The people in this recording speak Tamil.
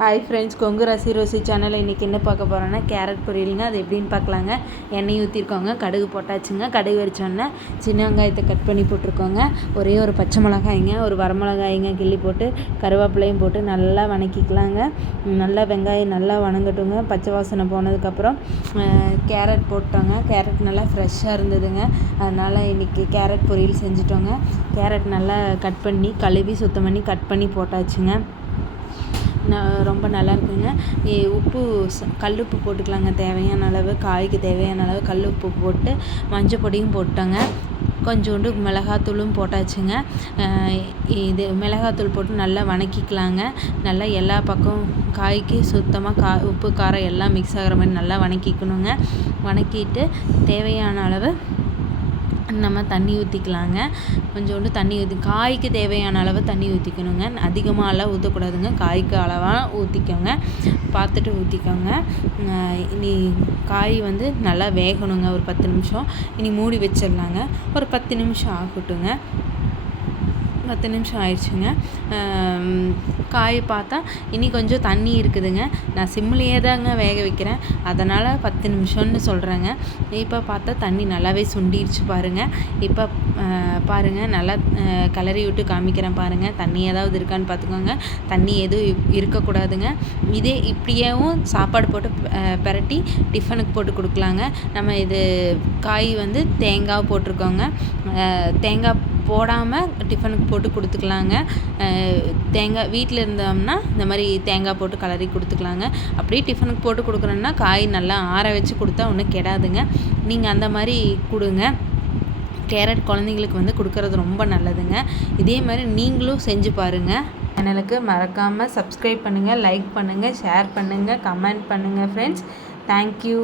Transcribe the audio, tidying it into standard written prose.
ஹாய் ஃப்ரெண்ட்ஸ், கொங்கு ரசி ரோசி சேனலில் இன்றைக்கி என்ன பார்க்க போகிறோன்னா கேரட் பொரியலுங்க. அது எப்படின்னு பார்க்கலாங்க. எண்ணெய் ஊற்றிருக்கோங்க, கடுகு போட்டாச்சுங்க. கடுகு வரிச்சோன்னே சின்ன வெங்காயத்தை கட் பண்ணி போட்டிருக்கோங்க. ஒரே ஒரு பச்சை மிளகாய்ங்க, ஒரு வரமிளகாய்ங்க கிள்ளி போட்டு கருவேப்பிலையும் போட்டு நல்லா வணக்கிக்கலாங்க. நல்லா வெங்காயம் நல்லா வணங்கட்டுங்க. பச்சை வாசனை போனதுக்கப்புறம் கேரட் போட்டோங்க. கேரட் நல்லா ஃப்ரெஷ்ஷாக இருந்ததுங்க. அதனால் இன்றைக்கி கேரட் பொரியல் செஞ்சுட்டோங்க. கேரட் நல்லா கட் பண்ணி கழுவி சுத்தம் பண்ணி கட் பண்ணி போட்டாச்சுங்க. ரொம்ப நல்லா இருக்குங்க. உப்பு கல்லுப்பு போட்டுக்கலாங்க. தேவையான அளவு, காய்க்கு தேவையான அளவு கல்லுப்பு போட்டு மஞ்சள் பொடியும் போட்டோங்க. கொஞ்சோண்டு மிளகாத்தூளும் போட்டாச்சுங்க. இது மிளகாத்தூள் போட்டு நல்லா வணக்கிக்கலாங்க. நல்லா எல்லா பக்கம் காய்க்கு சுத்தமாக உப்பு காரம் எல்லாம் மிக்ஸ் ஆகிற மாதிரி நல்லா வணக்கிக்கணுங்க. வணக்கிட்டு தேவையான அளவு நம்ம தண்ணி ஊற்றிக்கலாங்க. கொஞ்சோண்டு தண்ணி ஊற்றி காய்க்கு தேவையான அளவு தண்ணி ஊற்றிக்கணுங்க. அதிகமாக எல்லாம் ஊற்றக்கூடாதுங்க. காய்க்கு அளவாக ஊற்றிக்கோங்க, பார்த்துட்டு ஊற்றிக்கோங்க. இனி காய் நல்லா வேகணுங்க. ஒரு 10 நிமிஷம் இனி மூடி வச்சிடலாங்க. ஒரு 10 நிமிஷம் ஆகட்டுங்க. 10 நிமிஷம் ஆயிடுச்சுங்க. காய் பார்த்தா இனி கொஞ்சம் தண்ணி இருக்குதுங்க. நான் சிம்லேயே தாங்க வேக வைக்கிறேன், அதனால் 10 நிமிஷம்னு சொல்கிறேங்க. இப்போ பார்த்தா தண்ணி நல்லாவே சுண்டிடுச்சு பாருங்கள். இப்போ பாருங்கள், நல்லா கிளறி விட்டு காமிக்கிறேன் பாருங்கள். தண்ணி ஏதாவது இருக்கான்னு பார்த்துக்கோங்க. தண்ணி எதுவும் இருக்கக்கூடாதுங்க. இதே இப்படியேவும் சாப்பாடு போட்டு பிரட்டி டிஃபனுக்கு போட்டு கொடுக்கலாங்க. நம்ம இது காய் தேங்காய் போட்டிருக்கோங்க. தேங்காய் போடாமல் டிஃபனுக்கு போட்டு கொடுத்துக்கலாங்க. தேங்காய் வீட்டில் இருந்தோம்னா இந்த மாதிரி தேங்காய் போட்டு கலரி கொடுத்துக்கலாங்க. அப்படியே டிஃபனுக்கு போட்டு கொடுக்குறோன்னா காய் நல்லா ஆற வச்சு கொடுத்தா ஒன்றும் கெடாதுங்க. நீங்கள் அந்த மாதிரி கொடுங்க. கேரட் குழந்தைங்களுக்கு கொடுக்கறது ரொம்ப நல்லதுங்க. இதே மாதிரி நீங்களும் செஞ்சு பாருங்கள். சேனலுக்கு மறக்காமல் சப்ஸ்கிரைப் பண்ணுங்கள், லைக் பண்ணுங்கள், ஷேர் பண்ணுங்கள், கமெண்ட் பண்ணுங்கள் ஃப்ரெண்ட்ஸ். தேங்க்யூ.